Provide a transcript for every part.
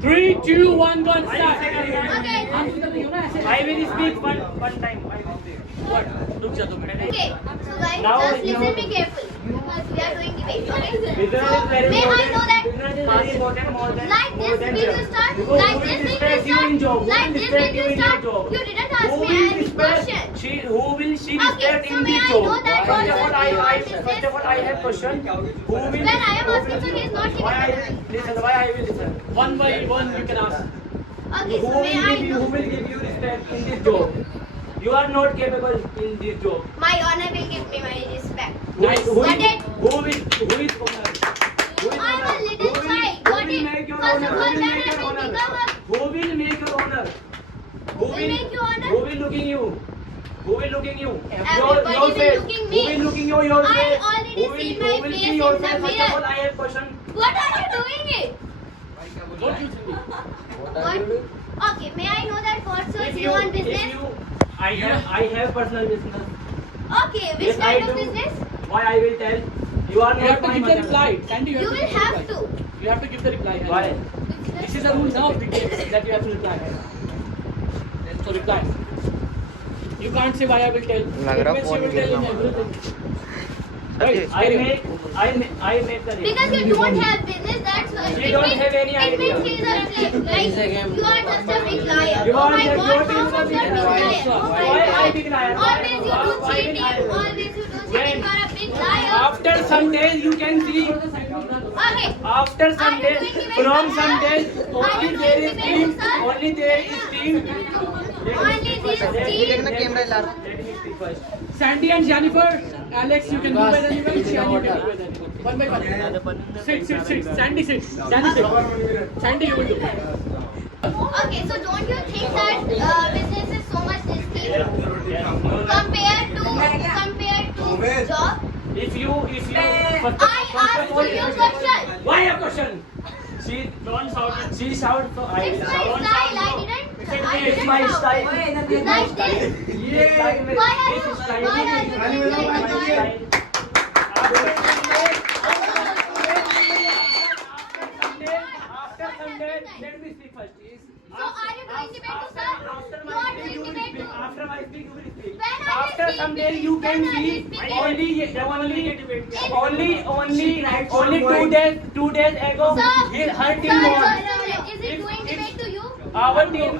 3, 2, 1, go and start. I will speak one time. What? Look, Jadu. Okay, so guys, Now just you- listen me carefully because we are doing debate. Okay. Business So is very may I important. know that Business is very important more than like more this than we will job. start. Because Like who this will we will respect you in start. job? Who Like will this we respect you will in your start. job? You didn't Who ask me will any respect? question. Who will she Okay, respect so in may this I job? know that First of what all, you I want first of all I have question. Who will? When I am asking, so he is not Why I giving. will listen? Why I will listen? One by one, you can ask. Okay, Who so may I who know? will give you respect in this job? You are not capable in this job. My honor will give me my respect. Nice. Got it? Who is owner? Who is I am a owner? little shy. Who Got will it? make your First honor? of Who all, will then make I your will honor? become a. Who will make your honor? Who will make you honor? Who will looking you? Who will looking you? Everybody will face. looking me. Who will looking your I face? already Who will, seen who my will face see in your the face? First mirror. of all, I have question. What are you doing it? Don't you see me? What? Okay, may I know that what's If your own business? I have personal business. Okay, which Yes, I kind of do. business? Why I will tell? You are You have not to my give the mother. reply. Sandy, You will give the have reply. to. You have to give the reply. Why? This is a rule now of the game that you have to reply. So reply. You can't say why I will tell. लग It रहा means phone you will tell गिरना in वाला everything. Right? I make the Because you don't have business, that's why. She don't have any It idea. means he is a like, you are just a big liar. You Oh are my just- God, you are how much you are big liar. Oh my Why I God. big liar? Always you do Why big cheating. liar? Always you do cheating. When? You are a big liar. After some days you can see. Okay. After some Are you days, doing debate, from sir? some days, Are only you there doing is debate, team. sir? Only there is team. Only this ये team. देखना camera ला रहा Let me speak first. Sandy and Jennifer, Alex, you can do better than anyone. Shan, you can do better than anyone. One by one. Sit. Sandy, sit. Sandy, sit. Sandy, you will do. Okay, so don't you think that business is so much risky compared to job? If you I asked you question. Why a question? She don't shout. She shout so I It's will my shout. style. I It's didn't my shout. style. Like this. Why are you doing like a girl? After some days, let me speak first. So are you doing debate too, sir? You are doing debate too. After my speak, you will speak. When I will After speak, some days, you can when I will see speak. only 2 days ago, her team won. Is it doing debate to you? Our team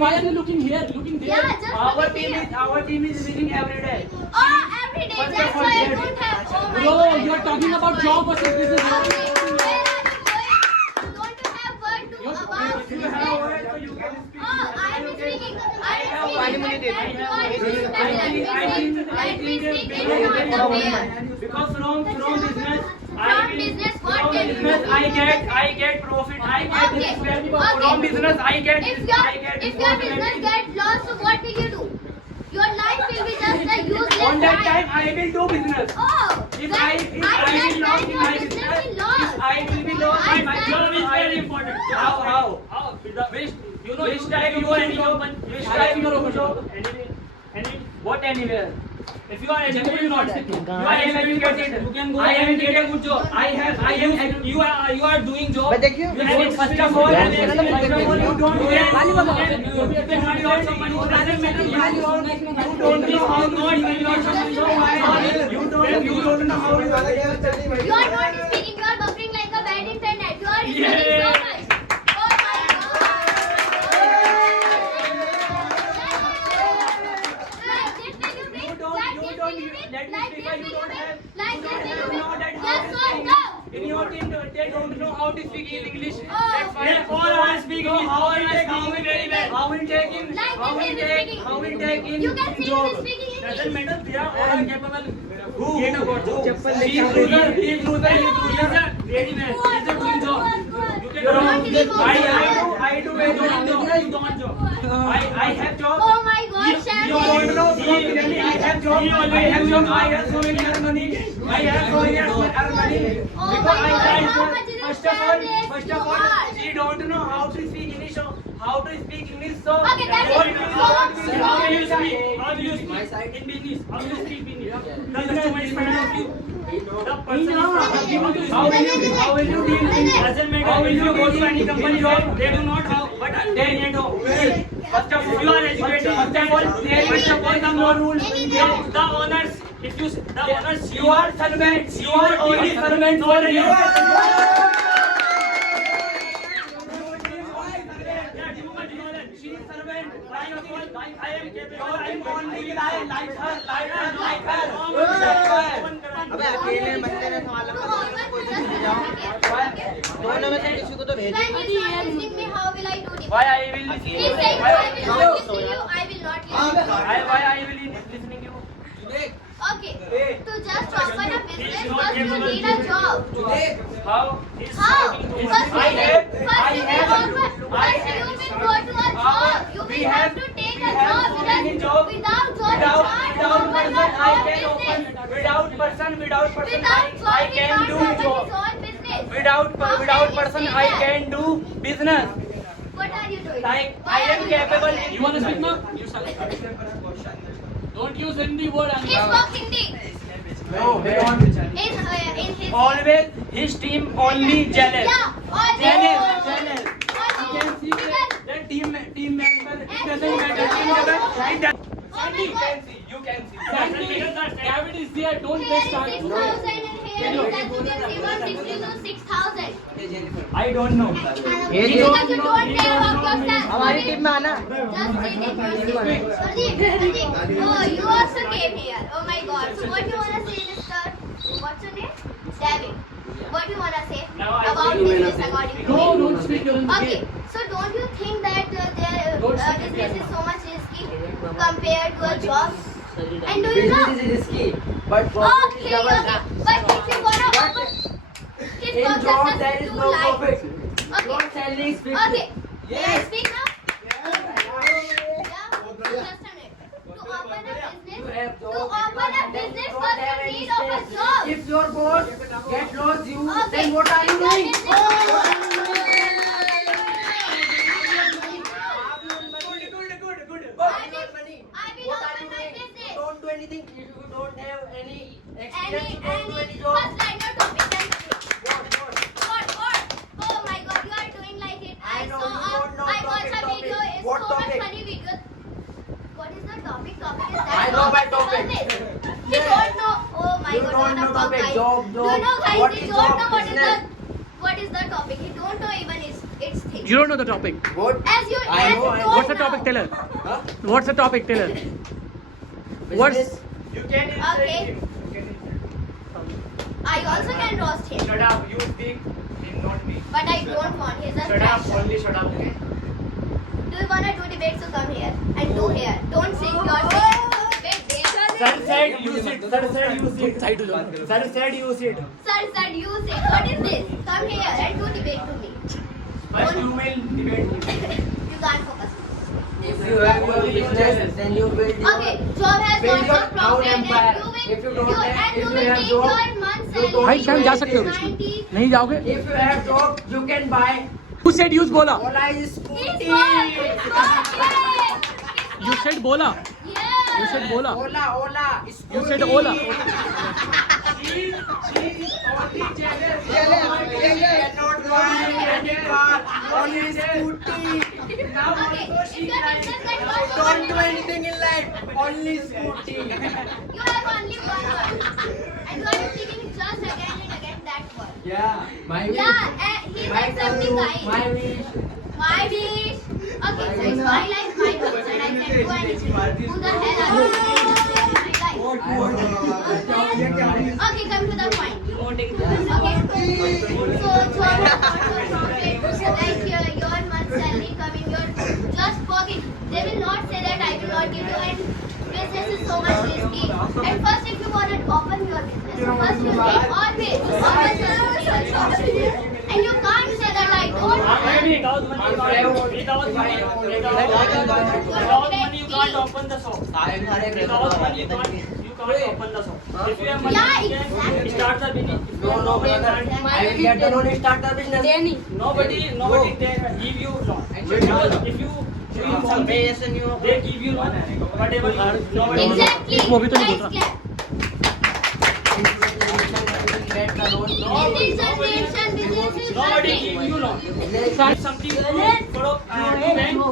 Why are you looking here? Looking there? Yeah, just our team is winning every day. Oh, every day. That's why I don't have. Oh my Bro, God. you are talking about job versus business. Okay, where are you going? Don't you have word to about If you have word, so you can speak. Oh, I am speaking. I am पानी speaking. मुझे दे दो। You are disrespecting. Let me speak. It is not fair. Because from business, From business, what from can you business do? I get profit. I get Okay, respect. okay. From business, I get If your responsibility. business gets lost, so what will you do? Your life will be just a useless On that life. time, I will do business. Oh, If then I will lost in your my business business, will lost. if I will be lost in my Job is business, very important. How? Which time you and your which time you job? What anywhere? If you are educated, you are not sick. I am educated. You can go I am and get a educated. good job. I am. You are doing job. भाई देखियो First of all, you don't get. You don't know how to. You are not speaking. You are buffering like a bad internet. You are speaking so much. Oh my God. Like this will you bring? Like this will you bring? Like this will you bring? Like this will you bring? Yes or no? In your team, they don't know how to speak in English. Oh. That's why All are speaking So in- how all will are take speaking very well. How will take in? Like How this will he is take? speaking. How will take in? You can see he job? is speaking English. Doesn't matter. They are all capable. Who? Get a good job. He is loser. He is loser. He is He is loser. a ready man. He is a doing job. You can You know, What is he I do a doing job. job. You don't job. I have job. Oh my God, You don't know. Really, I have job. I have job. I have so many earn money. I have so many earn money. Oh Because my I God, how try much is to. his First of all, salary? she don't know how to speak English. how to speak English. So Okay, that's it. how do you speak? How do you speak in business? How do you speak in English? Doesn't my point of view. The person is how will you deal in doesn't matter. How will you go to any company job? They do not have, but they need to. First of all, you are educated. First of all, the more rules. The owners, if you the owners, you are servants. You are only servants for you. She is servant. Like I am capable. I am only like her. अबे अकेले बंदे ने संभाला position में जाओ दोनों में से किसी को तो भेजो When he's not listening me, how will I do this? Why I will listen He you? said, I will not listen you. I will not listen. Why I will listening you? Okay. To just open a business, first you need a job. How? How? First you will go to a job. You will have to take a job. Without job, Without person, Without job, I can do job. business. Without person, I can do business. What are you doing? Like I am capable. You want to speak now? You don't use Hindi word. He spoke Hindi. No, they don't. In his Always his team only jealous. Yeah, always. Jealous. Always. You can see Because- that team member. It doesn't matter. Team member. It does. Oh my God. You can see. Sandy, David is there. Don't Here waste is time. 6,000 and here is that you can see 160 to 6,000. I don't know. ये Because you don't care about yourself. हमारी team में आना Just sit in your seat. Pradeep, oh, you also came here. Oh my God. So what you wanna say, Mr. What's your name? David. What you wanna say Now I about speak business according to No, you? don't speak your Okay. So don't you think that Don't speak business is so much risky compared to a job? And do you know? risky but Okay, okay. But if you wanna open, his in box job has there is two no lines. profit Okay. your salary is fixed Okay. Yes. Speak now. Yeah. Just a minute. To open a business, first you need of a job. if your boss get lost you Okay. then what are you doing I will open my business. don't do anything if you don't have any Any, experience don't do any job first line of topic. Then what what? Oh my God, you are doing like it. I know, you saw don't know I watched a topic. video. It's What so much topic? funny videos. What is the topic? Topic is that. I know my job topic. business. You don't know. Oh my You God, don't what a know fuck, topic. guys. Job, Do you know, guys? what They is don't job, know business? what is the topic. You don't know even its thing. You don't know the topic. what As you I know, I know. What's the topic? Tell her. huh? What's the topic? Tell her. What's Business? You can insult Okay. him. I also can roast him, Shut up. You speak him, not me. but I don't want. He's a Shut up. trash. Only shut up. Okay? Do you wanna do debates? So come here and do here. Don't sing your debate there. Sir said you sit. Sir said you sit. Side to the. Sir said you sit. Sir, you say what is this? Come here and do debate to me. First you will debate me. You can't focus. If you have your business, then you build your Okay, job has build lots your of profit own and empire. you will If you don't have, and if you you will have take job, your month's you salary. don't- भाई शाम जा सकते हो 90. नहीं जाओगे? if you have job, you can buy. Who said use bola? Ola is He's scooty. You said bola. Yeah. You said bola. Ola. You said Scooty. Ola. Cannot buy any car. Only scooty. Okay, if your business can Don't do go anything in life. Only scooty. you have only one word. And you are speaking just again and again that word. Yeah. My wish. Yeah, and he My said something tattoo. guys. My wish. My wish. Okay, so it's my life, my rules, and I can do anything. Who the hell are you? My life. Okay, come to the point. Okay. So, job has lots of profit, like your month's salary coming, your just pocket. They will not say that I will not give you, and business is so much risky. And first, if you want to open your business, so first you need always need a job. And you can't say that I don't have. Without money you can't open the shop. Without money you can't can't open the shop. If you have money, Yeah, you can exactly. start the business. If you No, have no, money, brother. you can't. I will get the loan, start the business. Nobody give you loan. If you doing something, Yes, and you. they give you loan. Whatever you nobody. Exactly. वो भी तो नहीं बोल Nice रहा। clap. Get the loan. It is a nation, business is Nobody running. give you loan. Give something to bank. If you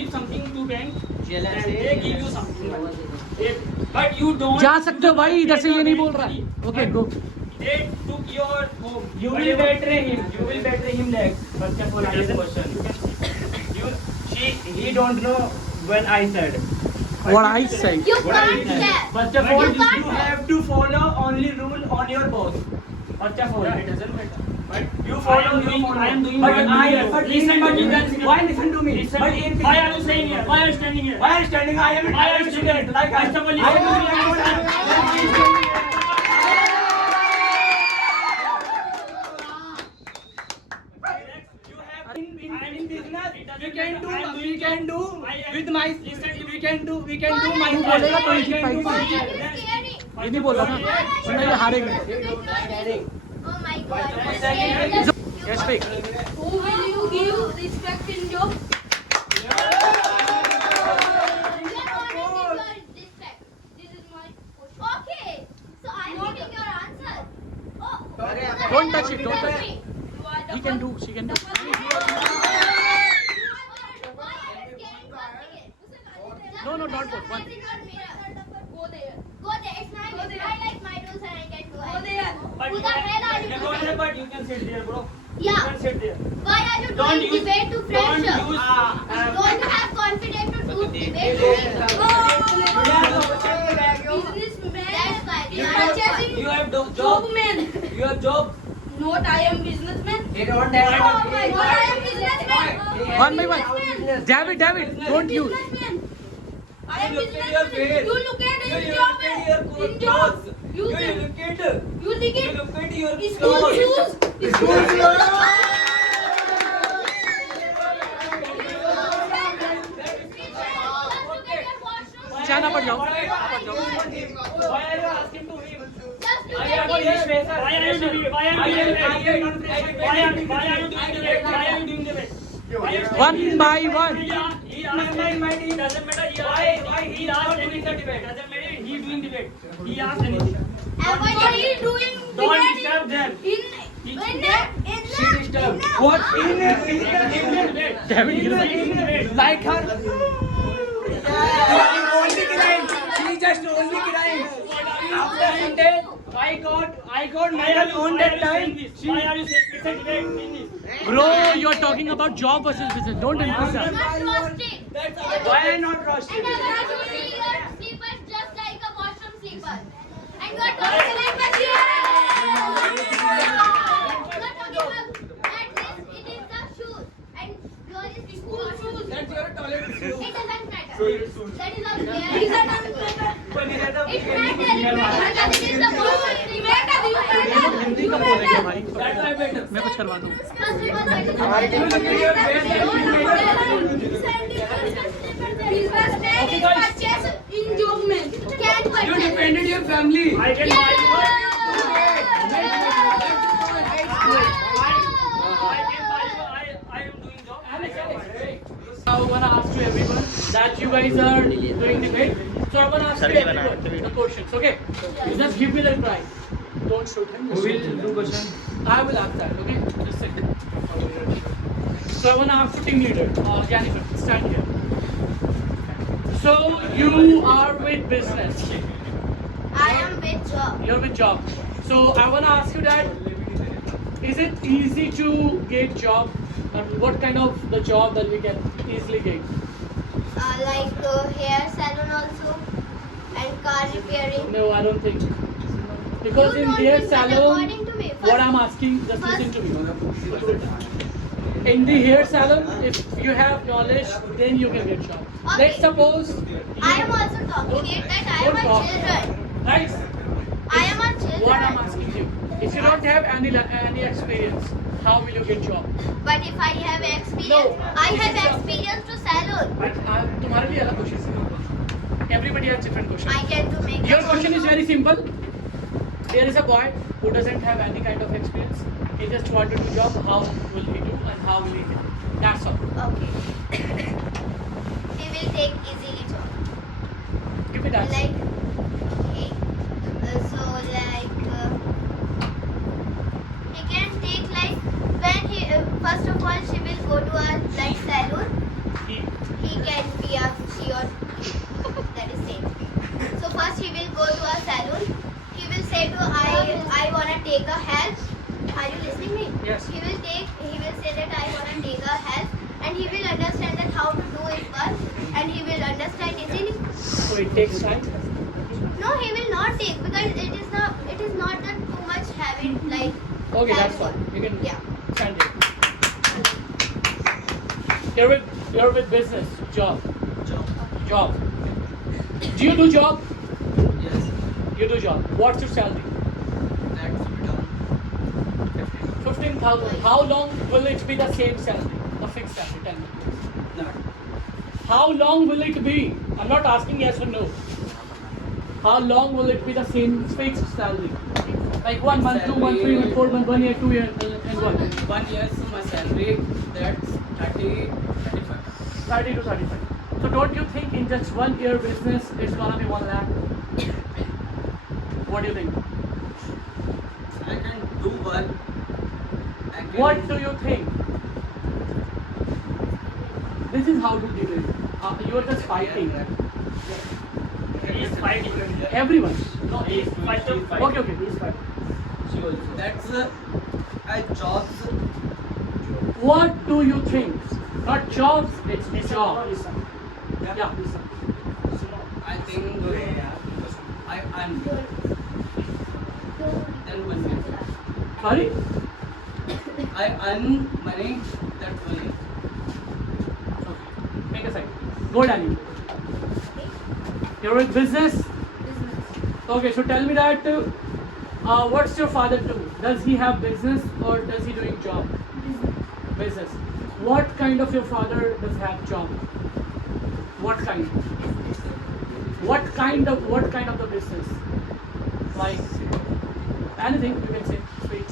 give something to bank, and they give you something. But you don't. जा सकते हो भाई, इधर से ये नहीं बोल रहा है। Okay, go. They took your home. You will betray him. You will betray him like. First of all, I have a question. He don't know when I said. What I say. You can't clap. First of You all, can't you have to follow only rule on your boss. First of all, It doesn't matter. But you I follow. am doing. I am doing. But my I. business. But Listen listen to to me. me. Why listen to me? Listen. But in. Why are you saying here? Why are you standing here? Why are you standing? I am a student. Like First of all, I am in business. We can do with my. We can do my. तू बोलेगा तो इसी Why fight are you scaring? ये नहीं बोल रहा ना, वरना ये हारेगा। Oh my God. Yes, speak. Who will you give respect in job? You are not giving your respect. This is my question. Okay. So I am giving your answer. Oh. Don't touch it, don't touch it. You are the He can do, she can do. No, no, not both. One. Go there. Go there. It's my rules. I like my rules and I can do it. But Who the hell are you? you go there, but you can sit there, bro. You Yeah. can sit there. Why are you Don't doing use. debate to Don't friendship? use. Don't you have confidence to do debate to me? Businessman. That's why. You have job. You have job. Not I am businessman. They don't Oh have. my God, I am businessman. One by one. David, don't use. Businessman. I am You look at businessman. your face. You look at You in look job. at your In job. clothes. You You think. look at. You think You it. look at your School clothes. shoes. School shoes. चाना पड़ जाओ। Why are you asking to him? Just look Why at are you it. doing this? Why are you doing this? Why are you doing this? Why are you doing this? Why are you doing this? One by one. He asked me, doesn't matter. Why he asked anything? Doesn't matter. He doing debate. He asked anything. And what are you doing? Don't debate disturb them. What in David, like her? Only crying. She just only crying. After some days, I got medal on that time. Why are you saying it's a debate? Finish. Bro, you're talking about job versus business. Don't include that. Not roasting. Why I not rushed? And I want to see your slippers just like a washroom slipper. And you are talking like a You are talking about at least it is the shoes. And yours is school shoes. That's your toilet shoe. It doesn't matter. That is all there. It doesn't matter. It matters. Because it is the washroom slipper. Hindi का बोलेंगे भाई। मैं कुछ करवा दूँ। First of all, that is purchase in Jogman. Can You purchase. depended your family. I can buy you. I am doing job. I want to ask you everyone that you guys are doing debate. So I want to ask you everyone the questions. Okay? You just give me the try. Don't shoot him. Who will do question? I will ask that. Okay? Just sit. So I want to ask you team leader. Jennifer, stand here. So you are with business. I am with job. You're with job. So I want to ask you that. Is it easy to get job? And what kind of the job that we can easily get? Like hair salon also and car repairing. No, I don't think. Because You in don't hair think, but salon, according to me, what first- I'm asking, just first- listen to me. In the hair salon, if you have knowledge, then you can get job. Okay. Let's suppose. I am also talking it that I am Don't a talk. children. Guys, I am a children. what I'm asking you, if you don't have any experience, how will you get job? But if I have experience, No. I have experience to salon. But तुम्हारे लिए अलग कोशिश है. everybody has different questions. I can do make. Your question is very simple. There is a boy who doesn't have any kind of experience. He just wanted to job. How will he do and how will he do? That's all. Okay. He will take easily job. Give me that. Like, okay. So like, he can take like when he first of all she will go to a like salon. He- He can be a she or he. That is same. So first he will go to a salon. He will say to I wanna take a help. Are you listening me? Yes. He will say that I wanna take a help, and he will understand that how to do it work, and he will understand easily. So it takes time. No, he will not take because it is not that too much heavy like. Okay, heavy that's fine. work. You can Yeah. stand it. You're with business, job. Job. Do you do job? Yes. You do job. What's your salary? That's done. 15,000. How long will it be the same salary? The fixed salary, tell me. Not. How long will it be? I'm not asking yes or no. How long will it be the same fixed salary? Like 1 month, 2 months, 3 months, 4 months, 1 year, 2 years, and what? 1 year, so my salary, that's 30, 35. 30 to 35. So don't you think in just 1 year business it's gonna be 1 lakh? What do you think? I can do work. What do you think? This is how to deal with it. You are just fighting. He is fighting. Everyone. No, he is fighting. Okay, okay. He's fighting. That's a jobs. What do you think? Not jobs, it's job. Yeah. I think I earn. Then 1 year. Sorry? I earn money that 1 year. Okay. Make a second. Go, Danny. You're with business? Okay, so tell me that what's your father do? Does he have business or does he doing job? Business. What kind of your father does have job? What kind? What kind of the business? Like anything you can say. Speak.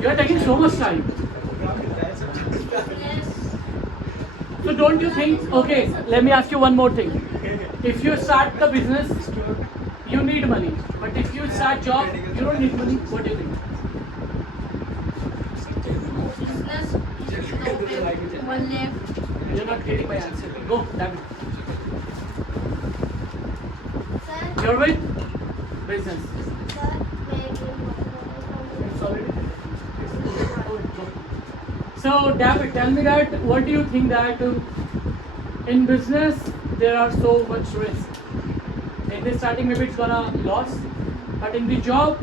You are taking so much time. So don't you think, okay, let me ask you one more thing. If you start the business, you need money. But if you start job, you don't need money. What do you think? One left. You're not getting my answer. Go, David. Sir, You're with business. sir, may I give So David, tell me that what do you think that in business there are so much risk? In the starting maybe it's gonna loss, but in the job,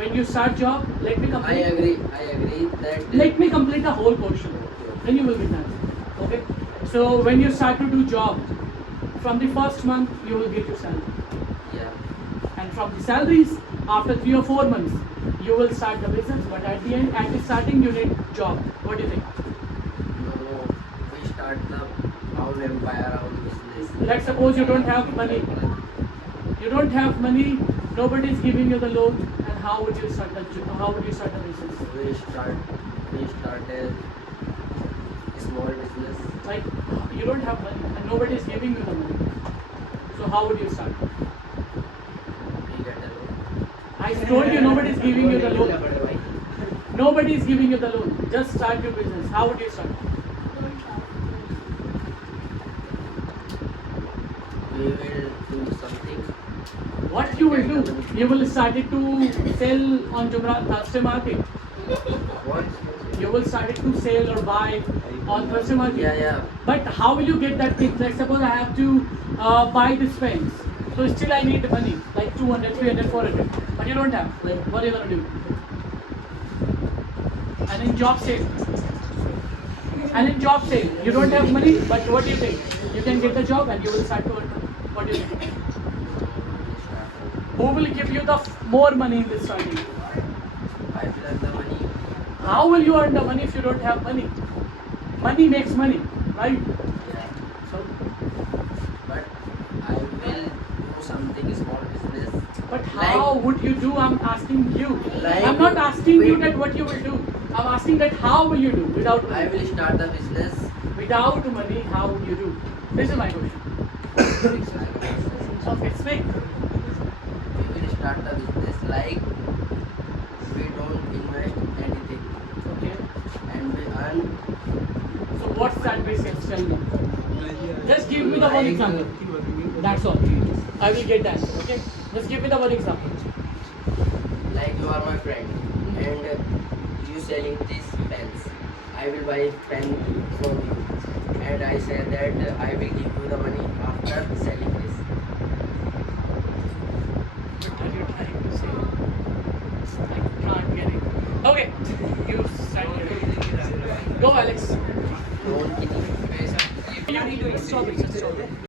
when you start job, let me I complete. agree that. Let me complete the whole portion. Then you will get that. Okay. So when you start to do job, from the first month you will get your salary, Yeah. and from the salaries after 3 or 4 months you will start the business. But at the end, at the starting, you need job. What do you think? No, we start the our empire, our business. Let's suppose you don't have money. You don't have money. Nobody is giving you the loan, and how would you start the business? We start a small business. Like you don't have money, and nobody is giving you the money. So how would you start? We get a loan. I told you nobody is giving you the loan. Nobody is giving you the loan. Just start your business. How would you start? We will do something. What you will do? You will start it to sell on Thursday market. What? You will start it to sell or buy on Thursday market. Yeah. But how will you get that thing? Like suppose I have to buy this pens. So still I need money, like 200, 300, 400. But you don't have. Like, what are you gonna do? And in job sale. You don't have money, but what do you think? You can get the job and you will start to earn money. What do you think? Who will give you the more money in this starting? I will earn the money How will you earn the money if you don't have money? Money makes money, right? Yeah. So, But I will do something small business. but how would you do? I'm asking you. Like- I'm not asking you Wait. that what you will do. I'm asking that how will you do without I money? will start the business. Without money, how would you do? This is my question. Okay, speak. We will start the business like we don't invest anything Okay. and we earn So what's that business? Tell me. Just give me the one example. That's all. I will get that. Okay. Just give me the one example. like you are my friend and you selling these pens. I will buy pen from you and I say that I will give you the money after selling this. What are you trying to say? I can't get it. Okay. You said it. Go, Alex. Don't You stop it. Just stop it.